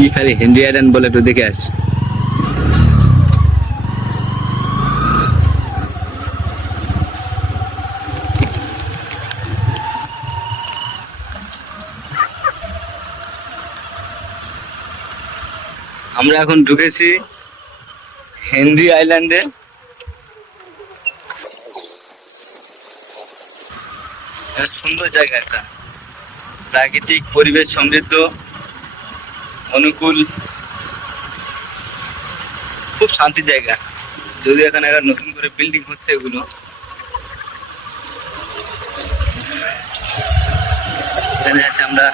কি খালি Henry island বলে একটু দেখে আসি। আমরা এখন ঢুকেছি হেনরি আইল্যান্ডে। সুন্দর জায়গা, একটা প্রাকৃতিক পরিবেশ সমৃদ্ধ, অনুকূল, খুব শান্তির জায়গা। যদি এখানে একটা নতুন করে বিল্ডিং হচ্ছে, এগুলো এখানে আছে, আমরা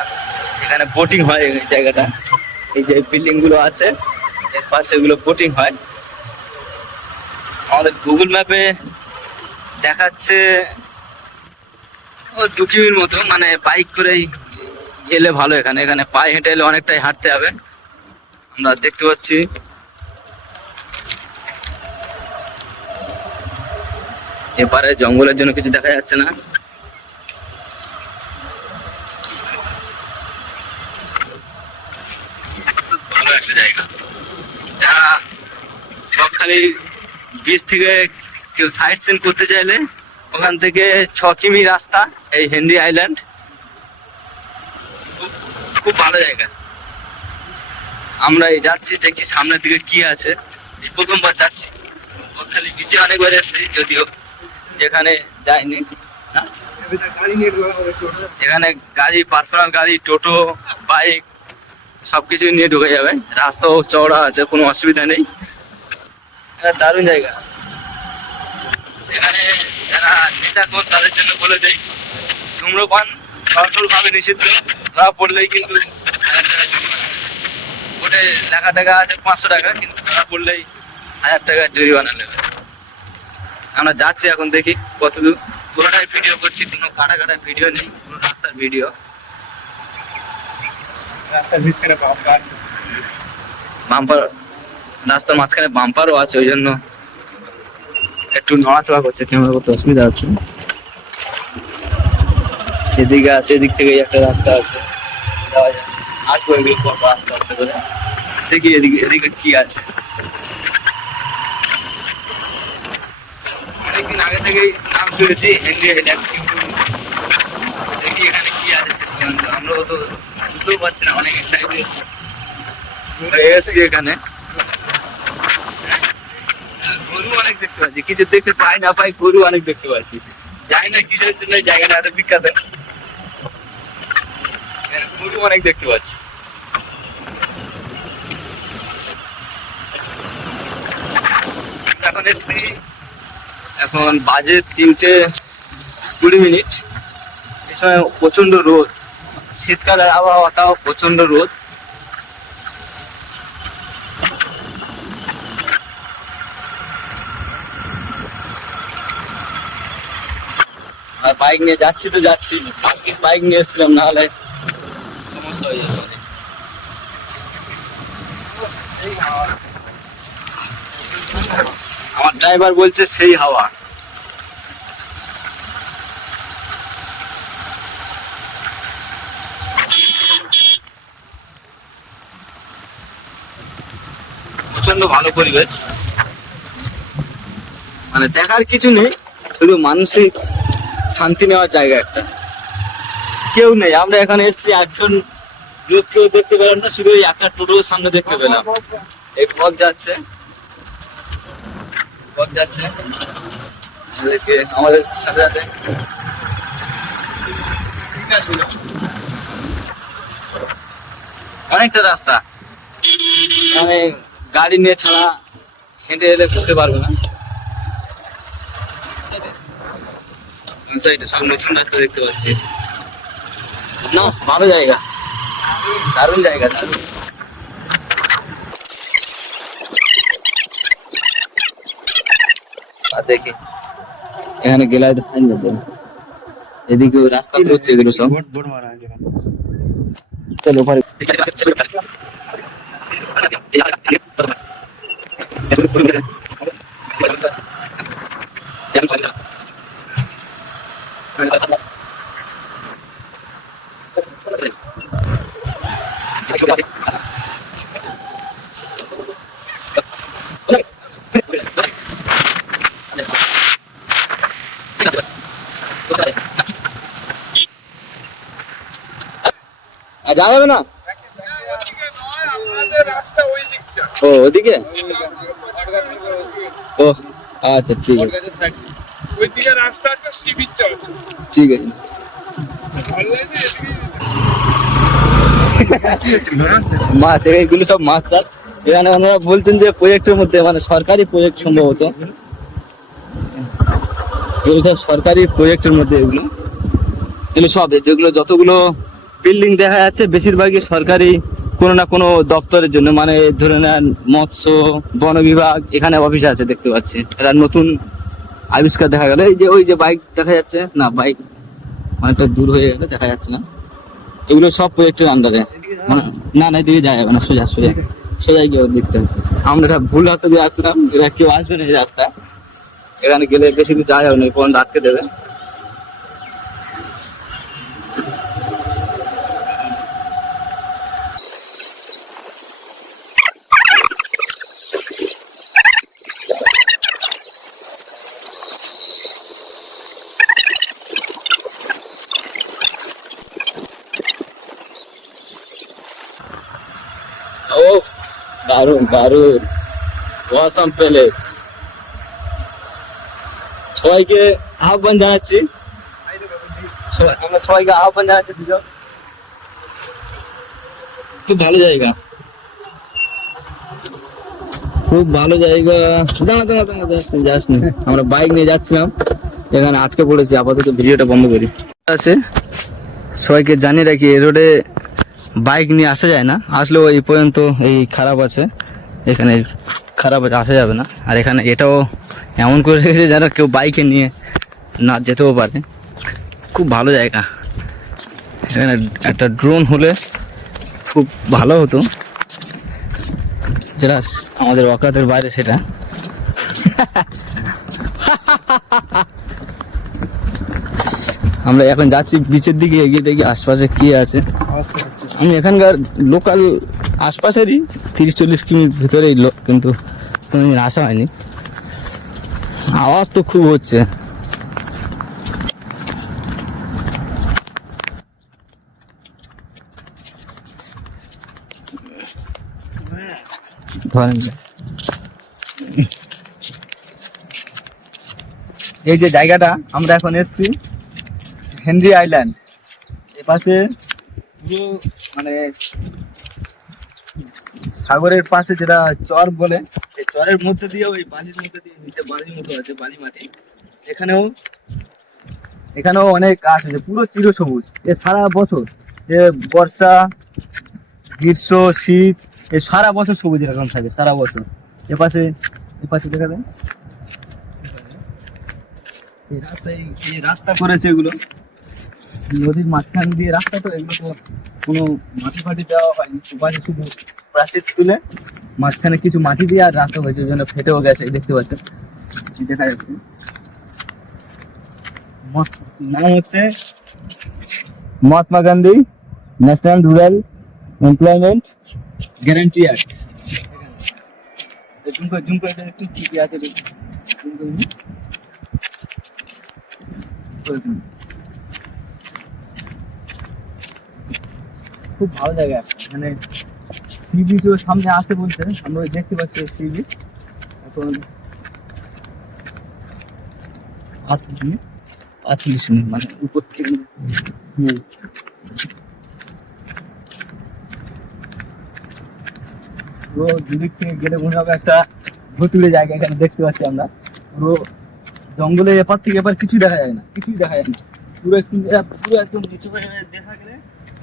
এখানে বোটিং হয় এই জায়গাটা। এই যে বিল্ডিং গুলো আছে এর পাশে এগুলো বোটিং হয়। আমাদের গুগল ম্যাপে দেখাচ্ছে 2 কিমির মতো, মানে বাইক করেই এলে ভালো। এখানে এখানে পায়ে হেঁটে এলে অনেকটাই হাঁটতে হবে। আমরা দেখতে পাচ্ছি এপারে জঙ্গলের জন্য কিছু দেখা যাচ্ছে না। ভালো একটা জায়গা। যারা বকখালি বিচ থেকে কেউ সাইট সিন করতে চাইলে ওখান থেকে 6 কিমি রাস্তা এই হেনরি আইল্যান্ড। খুব ভালো জায়গা। আমরা এই যাচ্ছি, দেখি সামনের দিকে কি আছে। এই প্রথমবার যাচ্ছি। বকখালি বিচে অনেকবার এসেছি, যদিও এখানে যাইনি। এখানে গাড়ি, পার্সোনাল গাড়ি, টোটো, বাইক সবকিছু নিয়ে ঢুকে যাবে। রাস্তাও চওড়া আছে, কোনো অসুবিধা নেই। দারুণ জায়গা। এখানে যারা নেশাখোর তাদের জন্য বলে দেয়, ধূম্রপান কঠোরভাবে নিষিদ্ধ। ধরা পড়লেই কিন্তু ওটা লেখা দেখা আছে 500 টাকা, কিন্তু ধরা পড়লেই 1000 টাকার জরিমানা নেবে। আমরা যাচ্ছি এখন, দেখি কতদূর। পুরোটাই ভিডিও করছি, কোনো কাটা কাটা ভিডিও নেই, পুরো রাস্তার ভিডিও। বাম্পার, রাস্তার মাঝখানে বাম্পারও আছে, ওই জন্য একটু নড়াচড়া করছে, ক্যামেরা করতে অসুবিধা হচ্ছে। এদিকে আছে, এদিক থেকে একটা রাস্তা আছে, আসবো এগুলো করবো আস্তে আস্তে করে। দেখি এদিকে এদিকে কি আছে। অনেকদিন আগে থেকেই নাম শুনেছি হেনরি আইল্যান্ড, কিন্তু দেখি এখানে কি আছে শেষ পর্যন্ত আমরাও তো বুঝতেও পারছি না। অনেক এক্সাইটেড এসছি এখানে। গরু অনেক দেখতে পাচ্ছি, কিছু দেখতে পাই না পাই, গরু অনেক দেখতে পাচ্ছি। জানি না কিসের জন্য জায়গাটা এত বিখ্যাত। গরু অনেক দেখতে পাচ্ছি। এখন এসছি, এখন বাজে 3:20। এই সময় প্রচন্ড রোদ, শীতকালের আবহাওয়া, তাও প্রচন্ড রোদ। আর বাইক নিয়ে যাচ্ছি তো যাচ্ছি, ভাগ্যিস বাইক নিয়ে এসেছিলাম, না হলে সমস্যা হয়ে যেতে পারে। আমার ড্রাইভার বলছে সেই হাওয়া। প্রচন্ড ভালো পরিবেশ, মানে দেখার কিছু নেই, শুধু মানসিক শান্তি নেওয়ার জায়গা একটা। কেউ নেই, আমরা এখানে এসেছি, একজন লোক কেউ দেখতে পেলাম না, শুধু একটা টোটোর সামনে দেখতে পেলাম। এই পথ যাচ্ছে, পথ যাচ্ছে আমাদের সাথে সাথে। অনেকটা রাস্তা, মানে গাড়ি নিয়ে ছাড়া হেঁটে এলে ঘুরতে পারবে না। সব নতুন রাস্তা দেখতে পাচ্ছি। না, ভালো জায়গা, দারুণ জায়গা, দারুণ। আর দেখি এখানে গেলে হয়তো ফাইন যেতে। এদিকে রাস্তা করছে এগুলো সব। চলো ওপারে। আর যাওয়া যাবে না? ও ওদিকে? ও আচ্ছা ঠিক আছে, ওইদিকে রাস্তা আছে, সি বিচ আছে। ঠিক আছে। মাছ, এইগুলো সব মাছ চাষ। এখানে ওনারা বলছেন যে প্রজেক্টের মধ্যে, মানে সরকারি প্রজেক্ট সম্ভবত, এগুলো সব সরকারি প্রজেক্টের মধ্যে। এগুলো এগুলো সব, যেগুলো যতগুলো বিল্ডিং দেখা যাচ্ছে বেশিরভাগই সরকারি কোনো না কোনো দপ্তরের জন্য, মানে ধরে নেন মৎস্য, বন বিভাগ, এখানে অফিস আছে দেখতে পাচ্ছি। এটা নতুন আবিষ্কার দেখা গেল। এই যে ওই যে বাইক দেখা যাচ্ছে না, বাইক অনেকটা দূর হয়ে গেলে দেখা যাচ্ছে না। এগুলো সব প্রজেক্টের আন্ডারে। না না, এদিকে যাওয়া যাবে না, সোজা সোজা সোজা গিয়ে ওর দিকটা। আমরা একটা ভুল রাস্তা দিয়ে আসছিলাম, এরা কেউ আসবে না এই রাস্তা, এখানে গেলে বেশি দূর যাওয়া যাবে না, পর্যন্ত আটকে দেবে। ও দারুন দারুন, ওয়াসাম প্যালেস। সবাইকে আহ্বান জানাচ্ছি, আমরা সবাইকে আহ্বান জানাচ্ছি দুজন। খুব ভালো জায়গা, খুব ভালো জায়গা। দাঁড়া দাঁড়া দাঁড়া, যাস না। আমরা বাইক নিয়ে যাচ্ছিলাম, এখানে আটকে পড়েছি। আপাতত ভিডিওটা বন্ধ করি। আছে, সবাইকে জানিয়ে রাখি, এ রোডে বাইক নিয়ে আসা যায় না, আসলেও এই পর্যন্ত এই খারাপ আছে, এখানে খারাপ আছে, আসা যাবে না। আর এখানে এটাও এমন করে রেখেছে যেন কেউ বাইকে নিয়ে না যেতেও পারে। খুব ভালো জায়গা। এখানে একটা ড্রোন হলে খুব ভালো হতো, যেটা আমাদের অকাতের বাইরে সেটা। আমরা এখন যাচ্ছি বিচের দিকে, এগিয়ে দেখি আশপাশে কি আছে। আমি এখানকার লোকাল, আশপাশেরই 30-40 কিমি ভিতরেই লোক, কিন্তু কোনোদিন আসা হয়নি। আওয়াজ তো খুব হচ্ছে। এই যে জায়গাটা আমরা এখন এসছি, হেনরি আইল্যান্ড। এপাশে পুরো মানে সাগরের পাশে যেটা চর বলে, এই চরের মধ্যে দিয়ে, ওই বালির মধ্যে দিয়ে, নিচে বালির মতো আছে, বালি মাটি। এখানেও অনেক গাছ আছে, পুরো চিরসবুজ। এ সারা বছর, যে বর্ষা, গ্রীষ্ম, শীত, এই সারা বছর সবুজ এরকম থাকে, সারা বছর। এপাশে দেখা যায় এই রাস্তা করেছে, এগুলো নদীর মাঝখান দিয়ে রাস্তা। তো এগুলো তো কোনো মাটি ফাটি দেওয়া হয়নি, সুপারি শুধু প্রাচীর তুলে মাঝখানে কিছু মাটি দিয়ে আর রাস্তা হয়েছে, ওই জন্য ফেটেও গেছে, দেখতে পাচ্ছেন, দেখা যাচ্ছে। নাম হচ্ছে Mahatma Gandhi national rural employment guarantee act. Zoom করে একটু কি কি আছে খুব ভালো জায়গা। মানে সি বিচও সামনে আছে বলছে, আমরা দেখতে পাচ্ছি সি বিচ। এখন 35 মিনিট মানে উপর থেকে। পুরো দুদিক থেকে গেলে মনে হবে একটা ভুতুড়ে জায়গা। এখানে দেখতে পাচ্ছি আমরা পুরো জঙ্গলের এপার থেকে এবার কিছুই দেখা যায় না, কিছুই দেখা যায় না। পুরো একদম নিচু হয়ে দেখা গেলে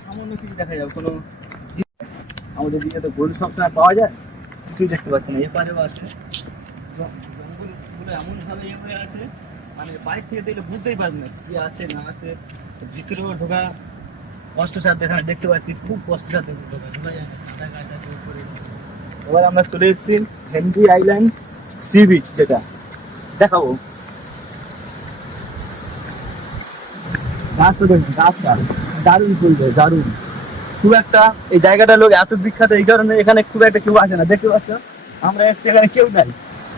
সামান্য কিছু দেখা যাবে। কোনো আমাদের দিকে তো গরু সবসময় পাওয়া যায়, কিছুই দেখতে পাচ্ছি না। এপারেও আছে, জঙ্গলগুলো এমন ভাবে হয়ে আছে, মানে বাইরে থেকে দেখলে বুঝতেই পারবে না কি আছে না আছে। ভিতরেও ঢোকা কষ্টসাধ্য, এখানে দেখতে পাচ্ছি খুব কষ্টসাধ্য ঢোকা যায় না। এবার আমরা চলে এসেছি হেনরি আইল্যান্ড সি বিচ, যেটা দেখাবো। গাছটা দারুণ ফুলবে, দারুণ। খুব একটা এই জায়গাটা লোক এত বিখ্যাত এই কারণে, এখানে খুব একটা কেউ আসে না। দেখতে পাচ্ছ আমরা এসছি, এখানে কেউ নাই,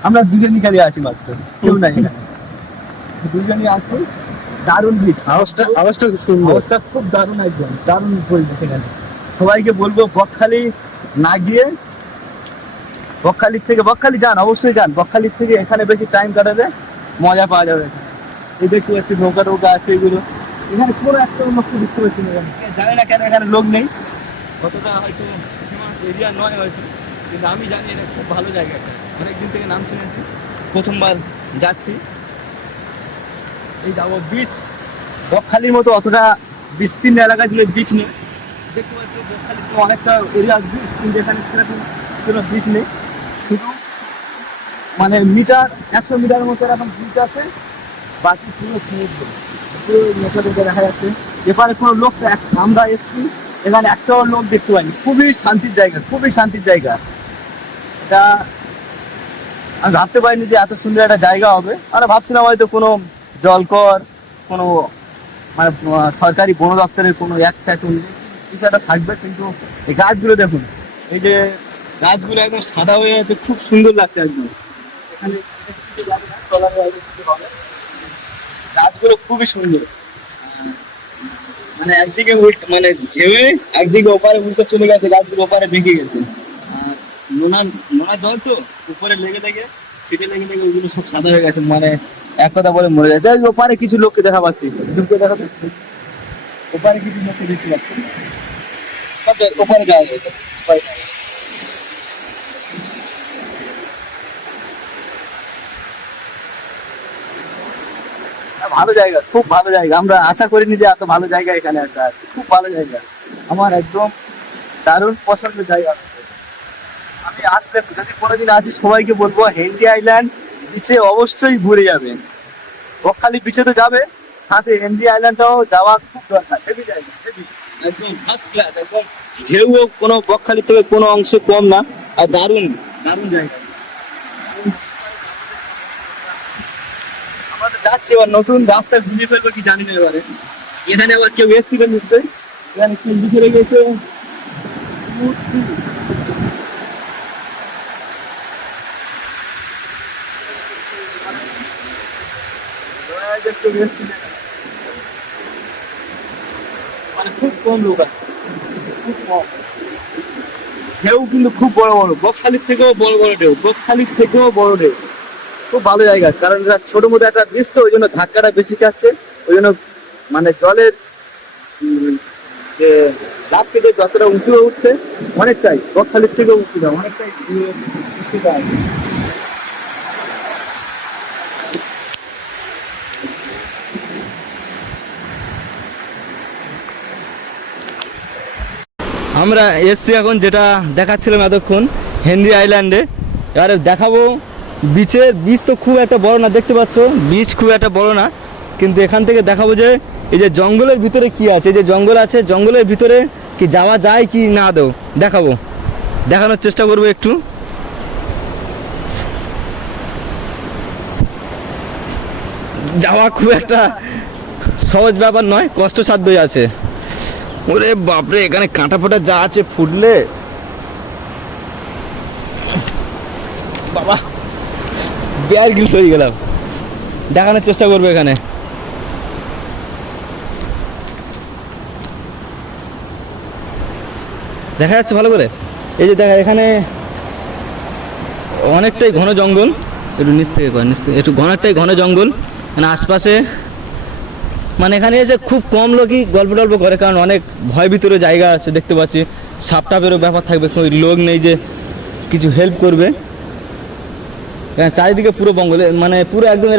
আমরা দুজনই খালি আছি মাত্র, কেউ নাই এখানে, দুজনই আসছি। দারুণ বিচ, আওয়াজটা খুব সুন্দর, আওয়াজটা খুব দারুণ, একদম দারুণ পরিবেশ এখানে। সবাইকে বলবো বকখালি না গিয়ে বকখালি যান, অবশ্যই যান। বকখালির থেকে এখানে বেশি টাইম কাটালে মজা পাওয়া যাবে। এই দেখতে পাচ্ছি নৌকা টৌকা আছে, এগুলো এখানে কোনো একটা লোক দেখতে পাচ্ছি না। জানি না কেন এখানে লোক নেই, কতটা হয়তো ফেমাস এরিয়া নয় হয়তো, কিন্তু আমি জানি এটা খুব ভালো জায়গা। একটা অনেকদিন থেকে নাম শুনেছি, প্রথমবার যাচ্ছি। এই যাবো বিচ, বকখালির মতো অতটা বিস্তীর্ণ এলাকা জুড়ে বিচ নেই। দেখতে পাচ্ছি বকখালিতে অনেকটা এরিয়া বিচ, কিন্তু এখানে সেরকম কোনো বিচ নেই। শুধু মানে মিটার 100 মিটারের মতো এরকম বিচ আছে, বাকি পুরো সমুদ্র, পুরো নৌকাতে দেখা যাচ্ছে। এবারে কোনো লোক আমরা এসছি, এখানে একটাও লোক দেখতে পাইনি। খুবই শান্তির জায়গা, খুবই শান্তির জায়গা এটা। আমি ভাবতে পারিনি যে এত সুন্দর একটা জায়গা হবে। আমরা ভাবছিলাম হয়তো কোনো জলকর, কোনো মানে সরকারি বন দপ্তরের কোনো একটা বিষয়টা থাকবে, কিন্তু এই গাছগুলো দেখুন, এই যে গাছগুলো একদম সাদা হয়ে আছে, খুব সুন্দর লাগছে একদম। এখানে গাছগুলো খুবই সুন্দর, মানে একদিকে মানে ঝেমে একদিকে ওপারে উল্টো চলে গেছে, গাছগুলো ওপারে বেঁকে গেছে। আর নোনা নোনা জল তো উপরে লেগে লেগে ছিটে লেগে লেগে ওগুলো সব সাদা হয়ে গেছে, মানে এক কথা বলে মরে যাচ্ছে। এই ওপারে কিছু লোককে দেখা পাচ্ছি, দেখা যাচ্ছে ওপারে কিছু লোককে দেখতে পাচ্ছি। ওপারে যাওয়া যায়, ভালো জায়গা, খুব ভালো জায়গা। আমরা আশা করিনি যে এত ভালো জায়গা এখানে একটা আছে। খুব ভালো জায়গা, আমার একদম দারুণ পছন্দের জায়গা। আমি আসলে যদি কোনোদিন আসি সবাইকে বলবো হেনরি আইল্যান্ড বিচে অবশ্যই ঘুরে যাবে। বকখালি বিচে তো যাবে, সাথে হেনরি আইল্যান্ডটাও যাওয়া খুব দরকার। হেভি জায়গা, হেভি, একদম ফার্স্ট ক্লাস, একদম ঢেউও কোনো বকখালি থেকে কোনো অংশে কম না, আর দারুণ দারুণ জায়গা। আমরা তো যাচ্ছি, এবার নতুন রাস্তায় ঘুরিয়ে ফেলবো কি জানি না। এবারে এখানে আবার কেউ এসেছিলেন নিশ্চয়ই, এখানে কেউ লিখে রেখেছে মানে খুব কম লোক আছে, খুব কম। ঢেউ কিন্তু খুব বড় বড়, বকখালির থেকেও বড় বড় ঢেউ, বকখালির থেকেও বড় ঢেউ। খুব ভালো জায়গা, কারণ এটা ছোট মতো একটা ব্রিজ তো, ওই জন্য ধাক্কাটা বেশি খাচ্ছে। ওই জন্য মানে জলের যে লাভ থেকে যতটা উঁচু হয়ে উঠছে, অনেকটাই বকখালির থেকে উঁচু না, অনেকটাই উঁচু যায়। আমরা এসছি এখন, যেটা দেখাচ্ছিলাম এতক্ষণ হেনরি আইল্যান্ডে। এবারে দেখাবো বিচের, বিচ তো খুব একটা বড় না, দেখতে পাচ্ছ বিচ খুব একটা বড় না, কিন্তু এখান থেকে দেখাবো যে এই যে জঙ্গলের ভিতরে কি আছে। এই যে জঙ্গল আছে, জঙ্গলের ভিতরে কি যাওয়া যায় কি না দেও দেখাবো, দেখানোর চেষ্টা করবো একটু। যাওয়া খুব একটা সহজ ব্যাপার নয়, কষ্টসাধ্যই আছে। ওরে বাপরে, এখানে কাঁটা ফাটা যা আছে ফুটলে বাবা, বেয়ার গিলস হয়ে গেলাম। দেখানোর চেষ্টা করবো এখানে। দেখা যাচ্ছে ভালো করে? এই যে দেখা, এখানে অনেকটাই ঘন জঙ্গল, একটু নিচ থেকে কর, নিচ থেকে একটু অনেকটাই ঘন জঙ্গল। মানে আশপাশে, মানে এখানে এসে খুব কম লোকই গল্প টল্প করে, কারণ অনেক ভয় ভিতরে জায়গা আছে। দেখতে পাচ্ছি সাপ টাপেরও ব্যাপার থাকবে, কোনো লোক নেই যে কিছু হেল্প করবে। চারিদিকে পুরো বঙ্গলে, মানে পুরো একদম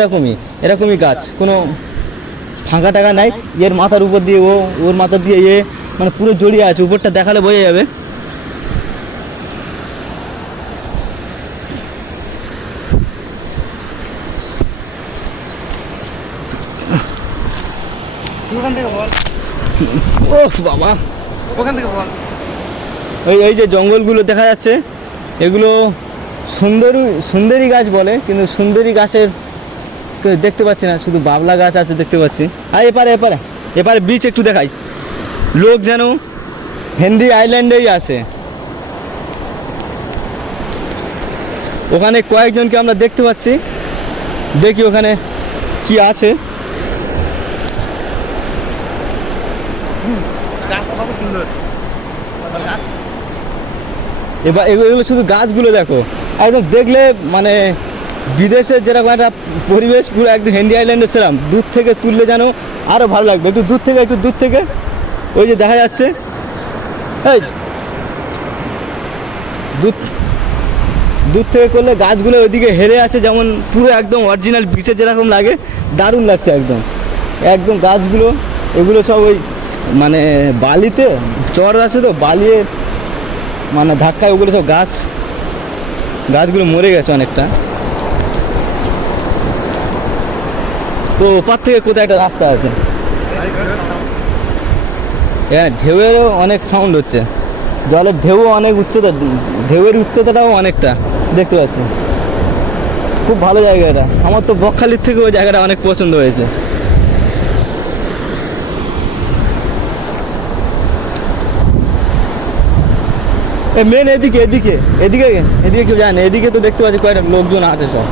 এরকমই গাছ, কোনো ফাঁকা টাকা নাই। এর মাথার উপর দিয়ে ও, ওর মাথা দিয়ে এ, মানে পুরো জড়িয়ে আছে। উপরটা দেখালে বোঝা যাবে। ওখান থেকে বল, ওহ বাবা, ওখান থেকে বল। এই যে জঙ্গলগুলো দেখা যাচ্ছে, এগুলো সুন্দরী গাছ বলে, কিন্তু সুন্দরী গাছের দেখতে পাচ্ছি না, শুধু বাবলা গাছ আছে দেখতে পাচ্ছি। আর এপারে বিচ একটু দেখাই, লোক যেন হেনরি আইল্যান্ডেই আসে। ওখানে কয়েকজনকে আমরা দেখতে পাচ্ছি, দেখি ওখানে কি আছে। রাস্তা কত সুন্দর, এবার এগুলো শুধু গাছগুলো দেখো, একদম দেখলে মানে বিদেশের যেরকম একটা পরিবেশ পুরো একদম হেনরি আইল্যান্ডের সেরকম দূর থেকে তুললে যেন আরও ভালো লাগবে। একটু দূর থেকে ওই যে দেখা যাচ্ছে, এই দূর থেকে করলে গাছগুলো ওইদিকে হেরে আছে, যেমন পুরো একদম অরিজিনাল বিচে যেরকম লাগে, দারুণ লাগছে একদম। একদম গাছগুলো এগুলো সব ওই মানে বালিতে চর আছে তো, বালিয়ে মানে ধাক্কায় ওগুলো সব গাছগুলো মরে গেছে অনেকটা। তো ওপার থেকে কোথায় একটা রাস্তা আছে, হ্যাঁ ঢেউয়েরও অনেক সাউন্ড হচ্ছে, জলের ঢেউও অনেক উচ্চতা, ঢেউয়ের উচ্চতাটাও অনেকটা দেখতে পাচ্ছি। খুব ভালো জায়গা এটা, আমার তো বকখালির থেকে ওই জায়গাটা অনেক পছন্দ হয়েছে। মেন এদিকে কেউ যায় না, এদিকে তো দেখতে পাচ্ছি কয়েকটা লোকজন আছে সব।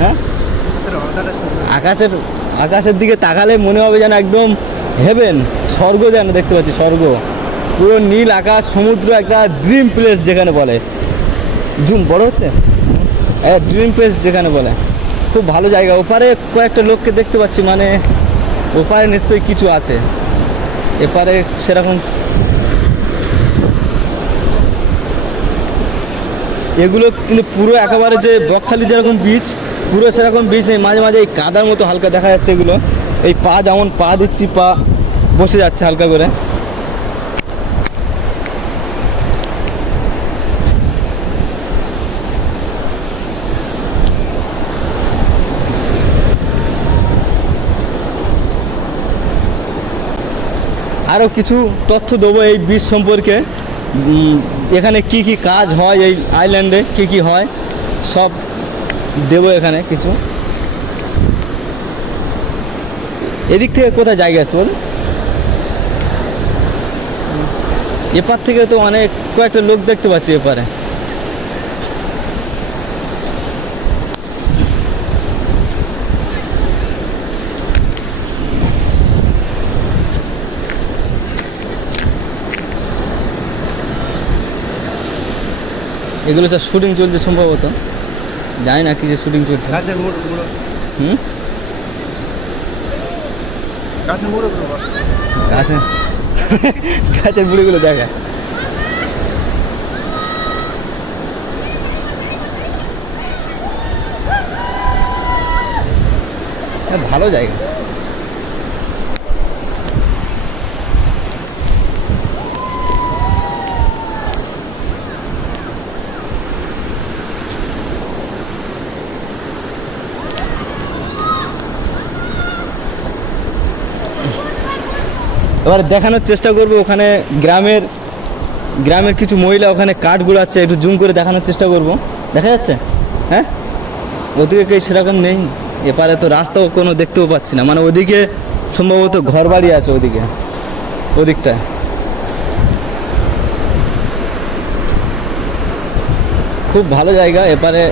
হ্যাঁ আকাশের দিকে তাকালে মনে হবে যেন একদম হেভেন, স্বর্গ যেন দেখতে পাচ্ছি, স্বর্গ। পুরো নীল আকাশ, সমুদ্র, একটা ড্রিম প্লেস যেখানে বলে, জুম বড় হচ্ছে, ড্রিম প্লেস যেখানে বলে। খুব ভালো জায়গা। ওপারে কয়েকটা লোককে দেখতে পাচ্ছি, মানে ওপারে নিশ্চয়ই কিছু আছে, এপারে সেরকম। এগুলো কিন্তু পুরো একেবারে যে বকখালি যেরকম বীচ, পুরো সেরকম বীচ নেই, মাঝে মাঝে এই কাদার মতো হালকা দেখা যাচ্ছে। এগুলো এই পা যেমন পা দিচ্ছি, পা বসে যাচ্ছে হালকা করে। আরও কিছু তথ্য দেবো এই বীচ সম্পর্কে, এখানে কি কি কাজ হয়, এই আইল্যান্ডে কি কি হয় সব দেবো এখানে কিছু। এদিক থেকে কোথায় জায়গা আছে বল, এপার থেকে তো অনেক কয়েকটা লোক দেখতে পাচ্ছি এপারে। এগুলো সব শুটিং চলছে সম্ভবত, জানি না কি যে শুটিং চলছে। গাছের মুড়ো হুম গাছের বুড়িগুলো দেখা। ভালো জায়গা। এবার দেখানোর চেষ্টা করবো ওখানে গ্রামের কিছু মহিলা ওখানে কাঠ গুড়াচ্ছে, একটু জুম করে দেখানোর চেষ্টা করব। দেখা যাচ্ছে? হ্যাঁ, ওদিকে কেউ সেরকম নেই, এপারে তো রাস্তাও কোনো দেখতেও পাচ্ছি না, মানে ওদিকে সম্ভবত ঘর বাড়ি আছে, ওদিকটায়। খুব ভালো জায়গা এপারে।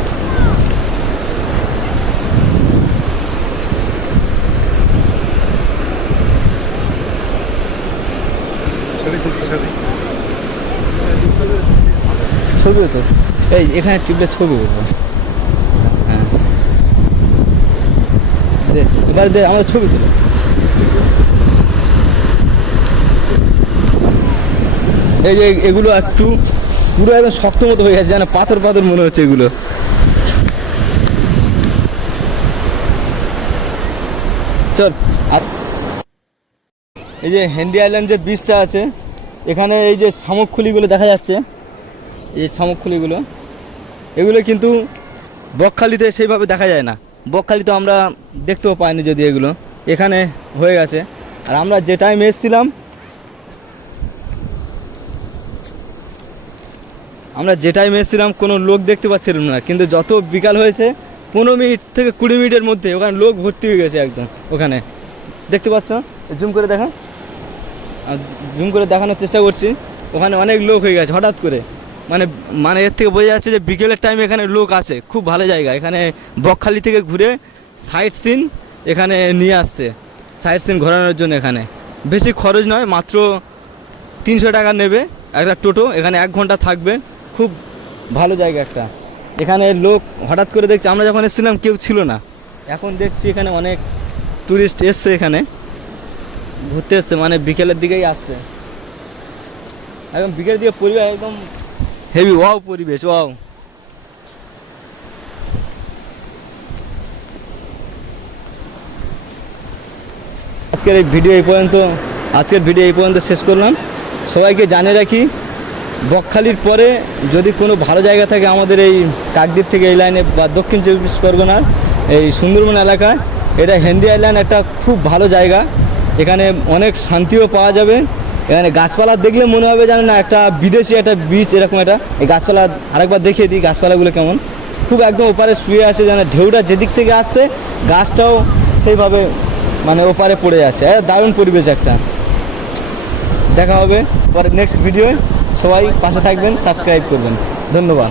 ছবি তো এই এখানে টিপলে ছবি উঠবো। হ্যাঁ এবার আমাদের ছবি তুলো। এই যে এগুলো একটু পুরো একদম শক্ত মতো হয়ে গেছে, যেন পাথর মনে হচ্ছে এগুলো। চল, এই যে হেনরি আইল্যান্ড যে বীচটা আছে, এখানে এই যে শামুকখুলিগুলো দেখা যাচ্ছে, এই যে শামুকখুলিগুলো, এগুলো কিন্তু বকখালিতে সেইভাবে দেখা যায় না। বকখালিতে আমরা দেখতেও পাইনি, যদি এগুলো এখানে হয়ে গেছে। আর আমরা যে টাইমে এসেছিলাম, কোনো লোক দেখতে পাচ্ছিলাম না, কিন্তু যত বিকাল হয়েছে 15 মিনিট থেকে 20 মিনিটের মধ্যে ওখানে লোক ভর্তি হয়ে গেছে একদম। ওখানে দেখতে পাচ্ছ, জুম করে দেখানোর চেষ্টা করছি, ওখানে অনেক লোক হয়ে গেছে হঠাৎ করে। মানে এর থেকে বোঝা যাচ্ছে যে বিকেলের টাইমে এখানে লোক আসে। খুব ভালো জায়গা, এখানে বকখালি থেকে ঘুরে সাইট সিন এখানে নিয়ে আসছে, সাইট সিন ঘোরানোর জন্য এখানে বেশি খরচ নয়, মাত্র 300 টাকা নেবে একটা টোটো। এখানে 1 ঘন্টা থাকবে, খুব ভালো জায়গা একটা। এখানে লোক হঠাৎ করে দেখছি, আমরা যখন এসেছিলাম কেউ ছিল না, এখন দেখছি এখানে অনেক ট্যুরিস্ট এসছে, এখানে ঘুরতে এসছে, মানে বিকেলের দিকেই আসছে। একদম বিকেলের দিকে পরিবেশ একদম হেভি, ওয়াও পরিবেশ, ওয়াও। আজকের ভিডিও এই পর্যন্ত শেষ করলাম। সবাইকে জানিয়ে রাখি, বকখালির পরে যদি কোনো ভালো জায়গা থাকে আমাদের এই কাকদ্বীপ থেকে এই লাইনে বা দক্ষিণ 24 পরগনার এই সুন্দরবন এলাকায়, এটা হেনরি আইল্যান্ড একটা খুব ভালো জায়গা। এখানে অনেক শান্তিও পাওয়া যাবে। এখানে গাছপালা দেখলে মনে হবে যেন না একটা বিদেশি একটা বিচ, এরকম একটা। এই গাছপালা আরেকবার দেখিয়ে দিই গাছপালাগুলো কেমন, খুব একদম ওপারে শুয়ে আছে, যেন ঢেউটা যেদিক থেকে আসছে গাছটাও সেইভাবে মানে ওপারে পড়ে যাচ্ছে। দারুণ পরিবেশ একটা। দেখা হবে পরে নেক্সট ভিডিওয়। সবাই পাশে থাকবেন, সাবস্ক্রাইব করবেন। ধন্যবাদ।